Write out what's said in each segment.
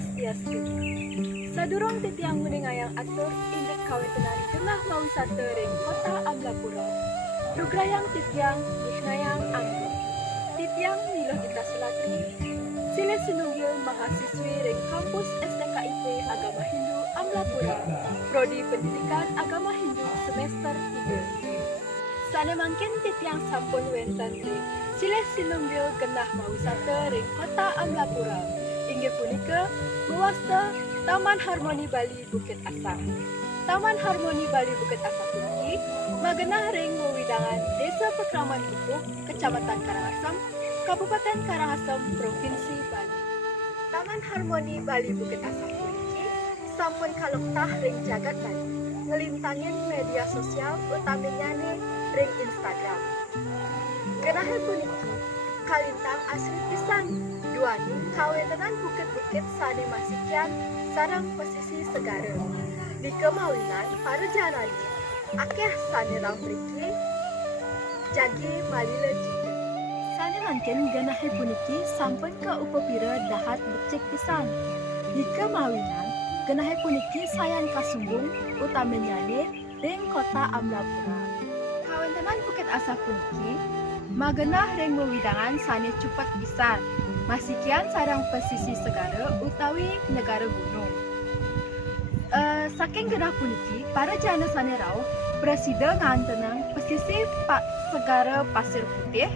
Swastiastu. Sadurung titiang meningayang atur indek kawetenan genah mawisata ring kota Amlapura. Rugrayang titiang ihnayang anggo. Titiang miloh kita sulatri. Sile sinunggil mahasiswi ring kampus STKIP Agama Hindu Amlapura. Prodi Pendidikan Agama Hindu semester 3. Sane mangkin titiang sampun wenten ring sile sinunggil genah mawisata ring kota Amlapura. Inggih punika luasta Taman Harmoni Bali Bukit Asam. Taman Harmoni Bali Bukit Asam puniki magenah ring wewidangan Desa Pekraman Bukuk, Kecamatan Karangasem, Kabupaten Karangasem, Provinsi Bali. Taman Harmoni Bali Bukit Asam puniki sampun kaluktah ring jagat Bali, ngelintangin media sosial utamanya ring Instagram. Genahe puniki kalintang asri pisan duani kawetenan bukit-bukit sane masikian sarang posisi segara. Di kemawinan para janali akeh sane rampriki jagi malila jika. Sane mangken genahe puniki sampun ke upapira dahat becik pisan. Di kemawinan genahe puniki sayan kasumbung utamanya ring kota Amlapura. Kawetenan Bukit Asam puniki magenah ring wewidangan sane cupat pisan. Masikian sarang pesisir segara utawi negara gunung. Saking genah puniki para jana sane rauh presida ngantenang pesisir segara Pasir Putih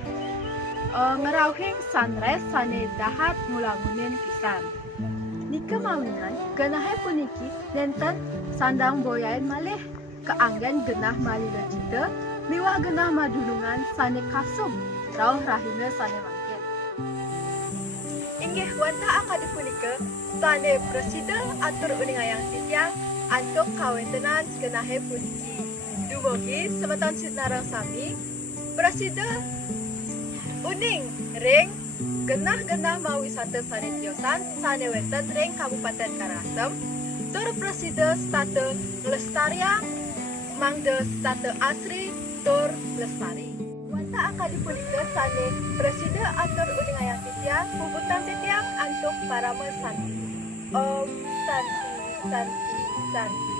ngerauhing sunrise sane dahat mulangunin pisan. Di kemawinan genahe puniki nenten sandang boyain malih keanggen genah malila cita miwah genah madunungan sane kasum rauh rahina sane mangkin. Inggih wanta angkadi punika sane presida atur uningayang titiang antuk kawentenan genahe puniki. Dumugi semeton sinarang sami presida uning ring genah-genah mawisata sane tiosan sane wenten ring Kabupaten Karangasem tur presida state nglestariang mangde state asri tur lestari. Wanta angkadi punika sane presida atur uningayang titiang puputan titiang antuk parama santi. Om Santi Santi Santi.